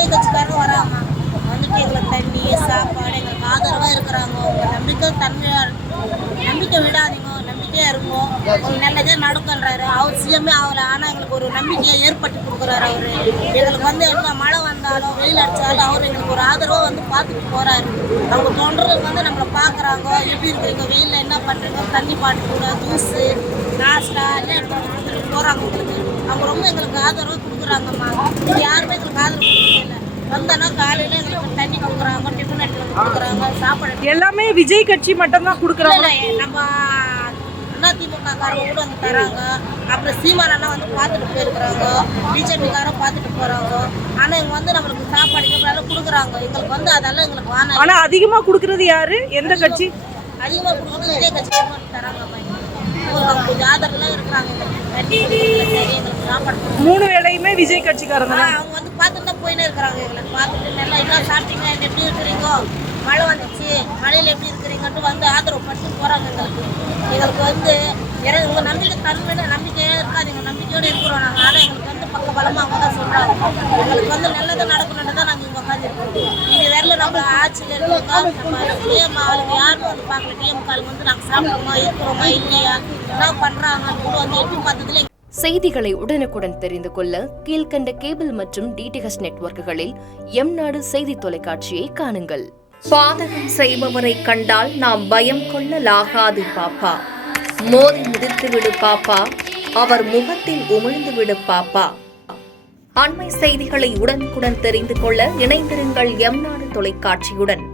விஜய் கட்சிக்காரங்க வராங்க, வந்துட்டு எங்களுக்கு தண்ணி சாப்பாடு எங்களுக்கு ஆதரவாக இருக்கிறாங்க. உங்கள் நம்பிக்கை விடாதீங்க, நம்பிக்கையாக இருக்கும், உங்களுக்கு நல்லதே நடக்குன்றாரு. அவர் சிஎம்ஏ ஆகலை, ஆனால் எங்களுக்கு ஒரு நம்பிக்கையை ஏற்படுத்தி கொடுக்குறாரு. அவர் எங்களுக்கு வந்து என்ன மழை வந்தாலும் வெயில் அடித்தாலும் அவர் எங்களுக்கு ஒரு ஆதரவாக வந்து பார்த்துட்டு போகிறாரு. அவங்க தொண்டர்கள் வந்து நம்மளை பார்க்குறாங்க, எப்படி இருக்கிறீங்க, வெயிலில் என்ன பண்ணுறீங்க, தண்ணி பாட்டு ஜூஸு நாஸ்டா எல்லாம் எடுத்து போகிறாங்க. அவங்க ரொம்ப எங்களுக்கு ஆதரவாக கொடுக்குறாங்கம்மா. இது யாருமே எங்களுக்கு ஆதரவு கொடுக்கல. வந்தோன்னா காலையில் எங்களுக்கு தண்ணி கொடுக்குறாங்க, டிஃபன் எடுத்து வந்து கொடுக்குறாங்க, சாப்பாடு எல்லாமே விஜய் கட்சி மட்டும் தான் கொடுக்குறாங்க. நம்ம அதிமுக காரங்க கூட வந்து தராங்க. அப்புறம் சீமானா வந்து பார்த்துட்டு போயிருக்கிறாங்க, பிஜேபிக்காரன் பார்த்துட்டு போகிறாங்க. ஆனால் இவங்க வந்து நம்மளுக்கு சாப்பாடு கொடுக்குறாங்க. எங்களுக்கு வந்து அதெல்லாம் எங்களுக்கு வாங்க. ஆனால் அதிகமாக கொடுக்குறது யாரு, எந்த கட்சி அதிகமாக கொடுக்குறது? விஜய் கட்சி தராங்க. கொஞ்சம் ஆதரவுலாம் இருக்கிறாங்க. எங்களுக்கு சாப்பாடு 3 வேளையுமே விஜய் கட்சிக்காரங்க. அவங்க வந்து பார்த்துட்டு தான் போயினே இருக்கிறாங்க. எங்களுக்கு பார்த்துட்டு நல்லா என்ன சாப்பிட்டீங்க, எப்படி இருக்கிறீங்க, மழை வந்துச்சு, மழையில் எப்படி இருக்கிறீங்கன்ட்டு வந்து ஆதரவு பட்டு போகிறாங்க. எங்களுக்கு வந்து உங்கள் நம்பிக்கை தன்மையான நம்பிக்கையாக இருக்காது, நம்பிக்கையோடு இருக்கிறோம் நாங்கள். ஆனால் எங்களுக்கு வந்து பக்க பலமாக அவங்க தான் சொல்கிறாங்க. எங்களுக்கு வந்து நல்லதாக நடக்கணுன்னு தான் நாங்கள் இங்கே உட்காந்துருக்கோம். இது வரல நம்ம ஆட்சியில் இருக்கிறோம். நம்ம டிஎம் ஆளுங்க யாரும் வந்து பார்க்கல. டிஎம் காலுங்க வந்து நாங்கள் சாப்பிட்றோமா இருக்கிறோமா இல்லையா என்ன பண்ணுறாங்கன்னு வந்து எட்டி பார்த்ததுல. செய்திகளை உடனுக்குடன் தெரிந்து கொள்ள கீழ்கண்ட கேபிள் மற்றும் டிடிஹெச் நெட்வொர்க்குகளில் எம்நாடு செய்தி தொலைக்காட்சியை காணுங்கள். பாதகம் செய்பவரை கண்டால் நாம் பயம் கொள்ளலாகாது பாப்பா. மோதி மிதித்து விடு பாப்பா, அவர் முகத்தில் உமிழ்ந்து விடு பாப்பா. அண்மை செய்திகளை உடனுக்குடன் தெரிந்து கொள்ள இணைந்திருங்கள் எம்நாடு தொலைக்காட்சியுடன்.